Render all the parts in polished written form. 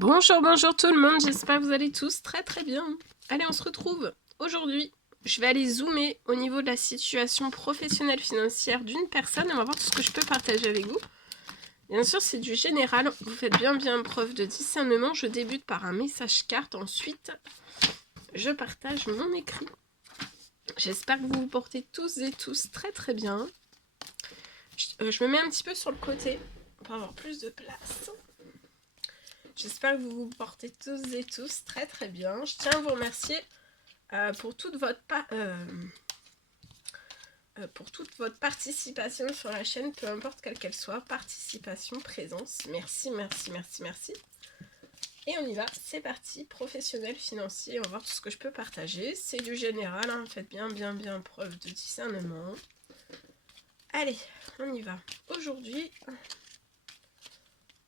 Bonjour, bonjour tout le monde, j'espère que vous allez tous très très bien. Allez, on se retrouve aujourd'hui. Je vais aller zoomer au niveau de la situation professionnelle financière d'une personne et on va voir tout ce que je peux partager avec vous. Bien sûr, c'est du général, vous faites bien preuve de discernement. Je débute par un message carte, ensuite je partage mon écrit. J'espère que vous vous portez tous et tous très très bien. Je me mets un petit peu sur le côté pour avoir plus de place. J'espère que vous vous portez tous et tous très très bien. Je tiens à vous remercier pour toute votre participation sur la chaîne, peu importe quelle qu'elle soit, participation, présence. Merci. Et on y va, c'est parti, professionnel, financier, on va voir tout ce que je peux partager. C'est du général, hein, faites bien preuve de discernement. Allez, on y va. Aujourd'hui,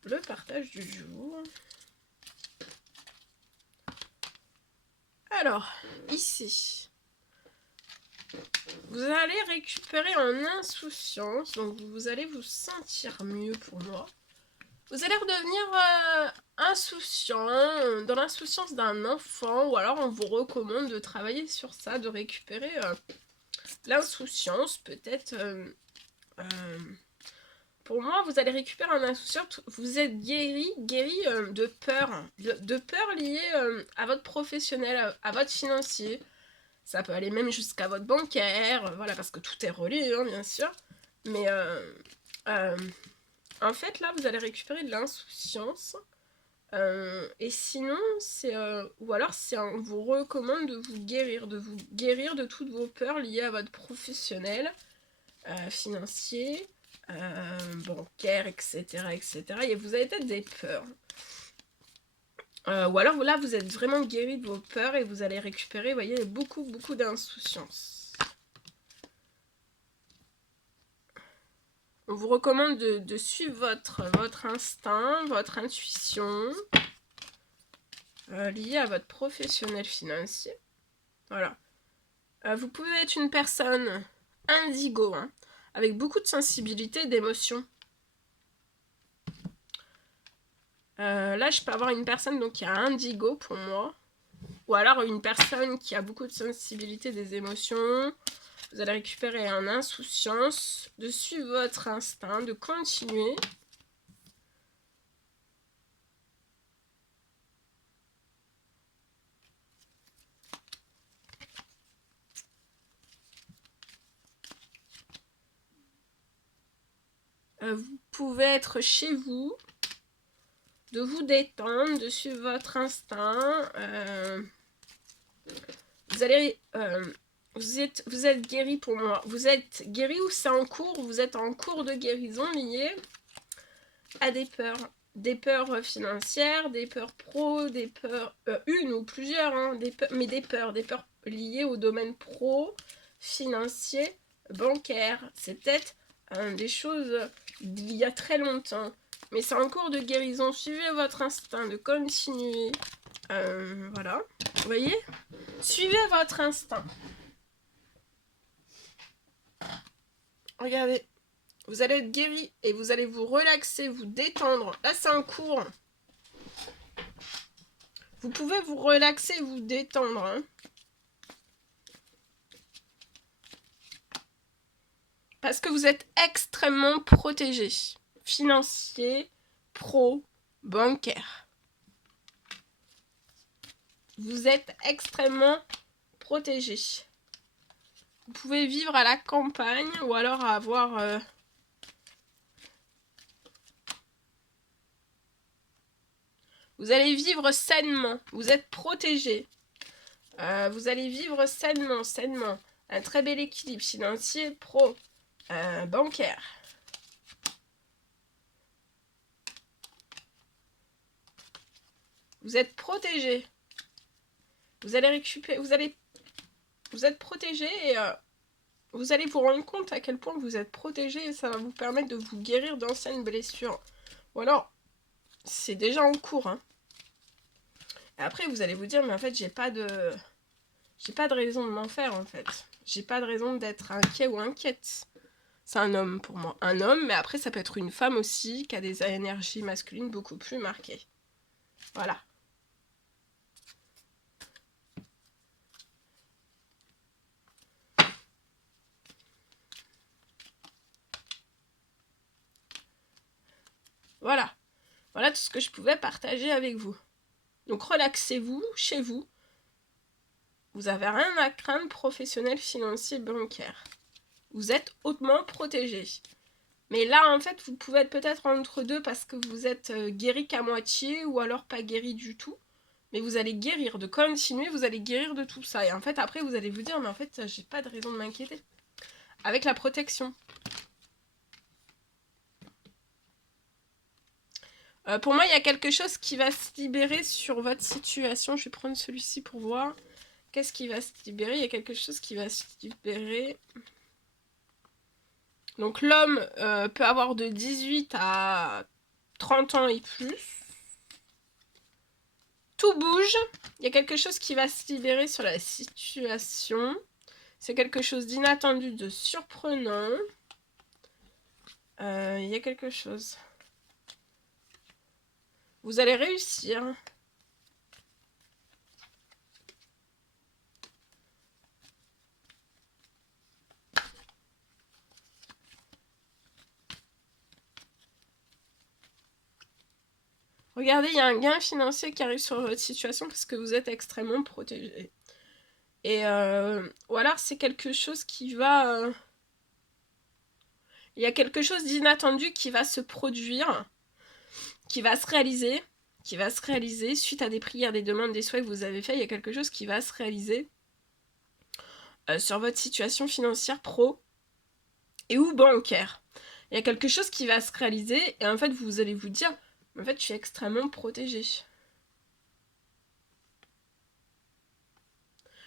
le partage du jour. Alors, ici, vous allez récupérer en insouciance, donc vous allez vous sentir mieux pour moi. Vous allez redevenir insouciant, dans l'insouciance d'un enfant, ou alors on vous recommande de travailler sur ça, de récupérer l'insouciance, peut-être. Pour moi, vous allez récupérer un insouciance, vous êtes guéri de peur, de peur liée à votre professionnel, à votre financier. Ça peut aller même jusqu'à votre bancaire, voilà, parce que tout est relié, hein, bien sûr. Mais en fait, là, vous allez récupérer de l'insouciance. Et sinon, c'est ou alors on vous recommande de vous guérir de toutes vos peurs liées à votre professionnel, financier, bancaire, etc. Et vous avez peut-être des peurs. Ou alors là, vous êtes vraiment guéri de vos peurs et vous allez récupérer, vous voyez, beaucoup d'insouciance. On vous recommande de suivre votre instinct, votre intuition, liée à votre professionnel financier. Voilà. Vous pouvez être une personne indigo, hein, avec beaucoup de sensibilité et d'émotion. Là, je peux avoir une personne donc, qui a indigo pour moi. Ou alors une personne qui a beaucoup de sensibilité des émotions. Vous allez récupérer en insouciance, de suivre votre instinct, de continuer. Vous pouvez être chez vous, de vous détendre, de suivre votre instinct. Vous êtes guéri pour moi. Vous êtes guéri ou c'est en cours, vous êtes en cours de guérison liée à des peurs. Des peurs financières, des peurs pro, des peurs, une ou plusieurs, hein, des peurs liées au domaine pro, financier, bancaire. C'est peut-être des choses d'il y a très longtemps. Mais c'est en cours de guérison. Suivez votre instinct de continuer. Voilà. Vous voyez ? Suivez votre instinct. Regardez. Vous allez être guéri et vous allez vous relaxer, vous détendre. Là, c'est un cours. Vous pouvez vous relaxer, vous détendre. Hein. Parce que vous êtes extrêmement protégé. Financier, pro, bancaire. Vous êtes extrêmement protégé. Vous pouvez vivre à la campagne ou alors avoir... Vous allez vivre sainement. Vous êtes protégé. Vous allez vivre sainement. Un très bel équilibre financier, pro, bancaire. Vous êtes protégé. Vous allez récupérer... Vous êtes protégé et vous allez vous rendre compte à quel point vous êtes protégé et ça va vous permettre de vous guérir d'anciennes blessures. Ou alors, c'est déjà en cours. Hein. Et après, vous allez vous dire, mais en fait, j'ai pas de raison de m'en faire, en fait. J'ai pas de raison d'être inquiet ou inquiète. C'est un homme pour moi. Un homme, mais après, ça peut être une femme aussi qui a des énergies masculines beaucoup plus marquées. Voilà. Voilà. Voilà tout ce que je pouvais partager avec vous. Donc relaxez-vous chez vous. Vous n'avez rien à craindre, professionnel, financier, bancaire. Vous êtes hautement protégé. Mais là, en fait, vous pouvez être peut-être entre deux parce que vous êtes guéri qu'à moitié ou alors pas guéri du tout. Mais vous allez guérir, de continuer, vous allez guérir de tout ça. Et en fait, après, vous allez vous dire, mais en fait, j'ai pas de raison de m'inquiéter. Avec la protection. Pour moi, il y a quelque chose qui va se libérer sur votre situation. Je vais prendre celui-ci pour voir. Qu'est-ce qui va se libérer? Il y a quelque chose qui va se libérer. Donc l'homme peut avoir de 18 à 30 ans et plus. Tout bouge. Il y a quelque chose qui va se libérer sur la situation. C'est quelque chose d'inattendu, de surprenant. Il y a quelque chose. Vous allez réussir. Regardez, il y a un gain financier qui arrive sur votre situation parce que vous êtes extrêmement protégé. Et ou alors c'est quelque chose qui va... il y a quelque chose d'inattendu qui va se produire, qui va se réaliser, suite à des prières, des demandes, des souhaits que vous avez fait. Il y a quelque chose qui va se réaliser sur votre situation financière pro et ou bancaire. Il y a quelque chose qui va se réaliser et en fait vous allez vous dire, en fait je suis extrêmement protégée.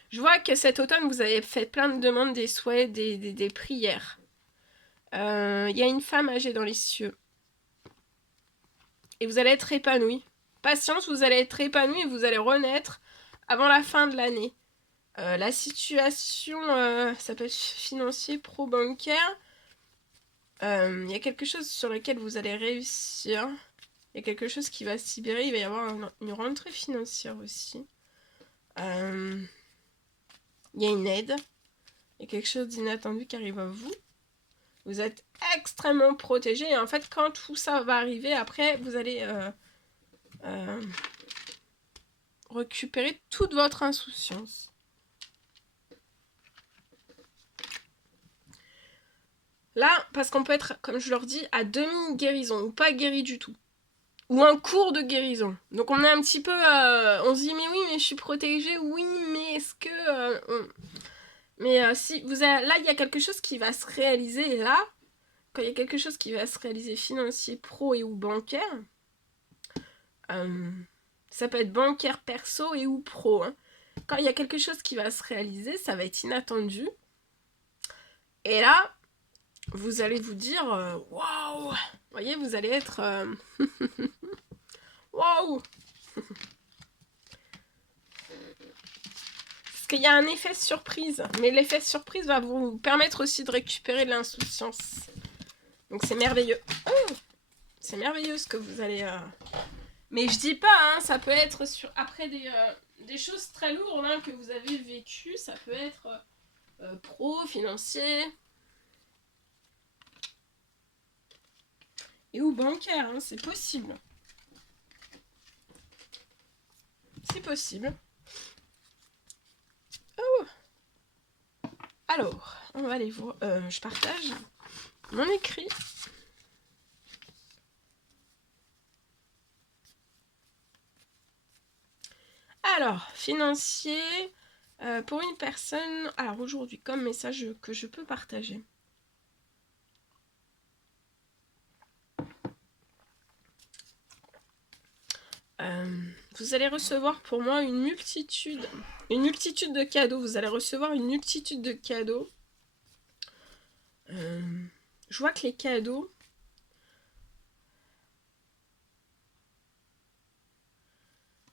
Je vois que cet automne vous avez fait plein de demandes, des souhaits, des prières. Il y a une femme âgée dans les cieux. Et vous allez être épanoui. Patience, vous allez être épanoui et vous allez renaître avant la fin de l'année. La situation, ça peut être financier, pro-bancaire. Il y a quelque chose sur lequel vous allez réussir. Il y a quelque chose qui va se libérer. Il va y avoir une rentrée financière aussi. Il y a une aide. Il y a quelque chose d'inattendu qui arrive à vous. Vous êtes extrêmement protégé. Et en fait, quand tout ça va arriver, après, vous allez récupérer toute votre insouciance. Là, parce qu'on peut être, comme je leur dis, à demi-guérison ou pas guéri du tout. Ou en cours de guérison. Donc on est un petit peu... on se dit, mais oui, mais je suis protégée. Oui, mais est-ce que... Mais si vous avez, là, il y a quelque chose qui va se réaliser. Et là, quand il y a quelque chose qui va se réaliser financier, pro et ou bancaire, ça peut être bancaire, perso et ou pro. Hein. Quand il y a quelque chose qui va se réaliser, ça va être inattendu. Et là, vous allez vous dire, waouh! Vous voyez, vous allez être... waouh! Parce qu'il y a un effet surprise. Mais l'effet surprise va vous permettre aussi de récupérer de l'insouciance. Donc c'est merveilleux. Oh, c'est merveilleux ce que vous allez... Mais je dis pas, hein, ça peut être sur après des choses très lourdes hein, que vous avez vécues. Ça peut être pro, financier... et ou bancaire, hein, c'est possible. C'est possible. Oh. Alors, on va aller voir. Je partage mon écrit. Alors, financier, pour une personne... Alors, aujourd'hui, comme message que je peux partager. Vous allez recevoir pour moi une multitude de cadeaux. Vous allez recevoir une multitude de cadeaux. Je vois que les cadeaux...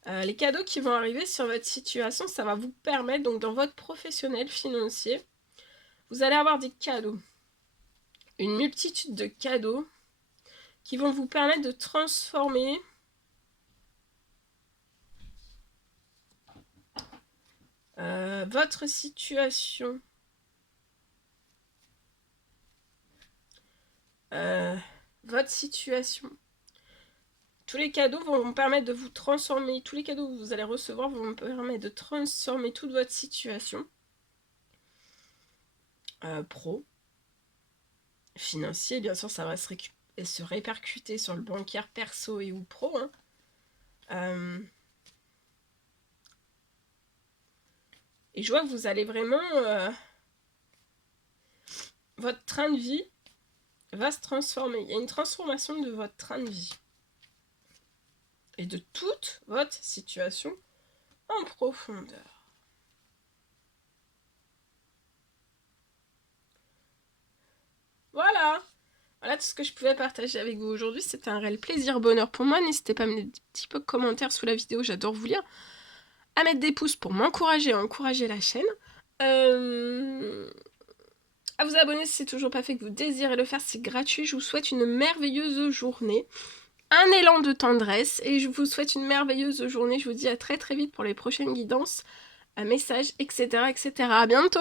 les cadeaux qui vont arriver sur votre situation, ça va vous permettre, donc dans votre professionnel financier, vous allez avoir des cadeaux. Une multitude de cadeaux qui vont vous permettre de transformer Votre situation. Votre situation. Tous les cadeaux vont vous permettre de vous transformer. Tous les cadeaux que vous allez recevoir vont vous permettre de transformer toute votre situation. Pro. Financier, bien sûr, ça va se répercuter sur le bancaire perso et ou pro. Et je vois que vous allez vraiment... votre train de vie va se transformer. Il y a une transformation de votre train de vie. Et de toute votre situation en profondeur. Voilà. Voilà tout ce que je pouvais partager avec vous aujourd'hui. C'était un réel plaisir, bonheur pour moi. N'hésitez pas à mettre des petits peu de commentaires sous la vidéo, j'adore vous lire. À mettre des pouces pour m'encourager, à encourager la chaîne. À vous abonner si c'est toujours pas fait, que vous désirez le faire, c'est gratuit. Je vous souhaite une merveilleuse journée. Un élan de tendresse et je vous souhaite une merveilleuse journée. Je vous dis à très très vite pour les prochaines guidances, messages, etc. etc. À bientôt!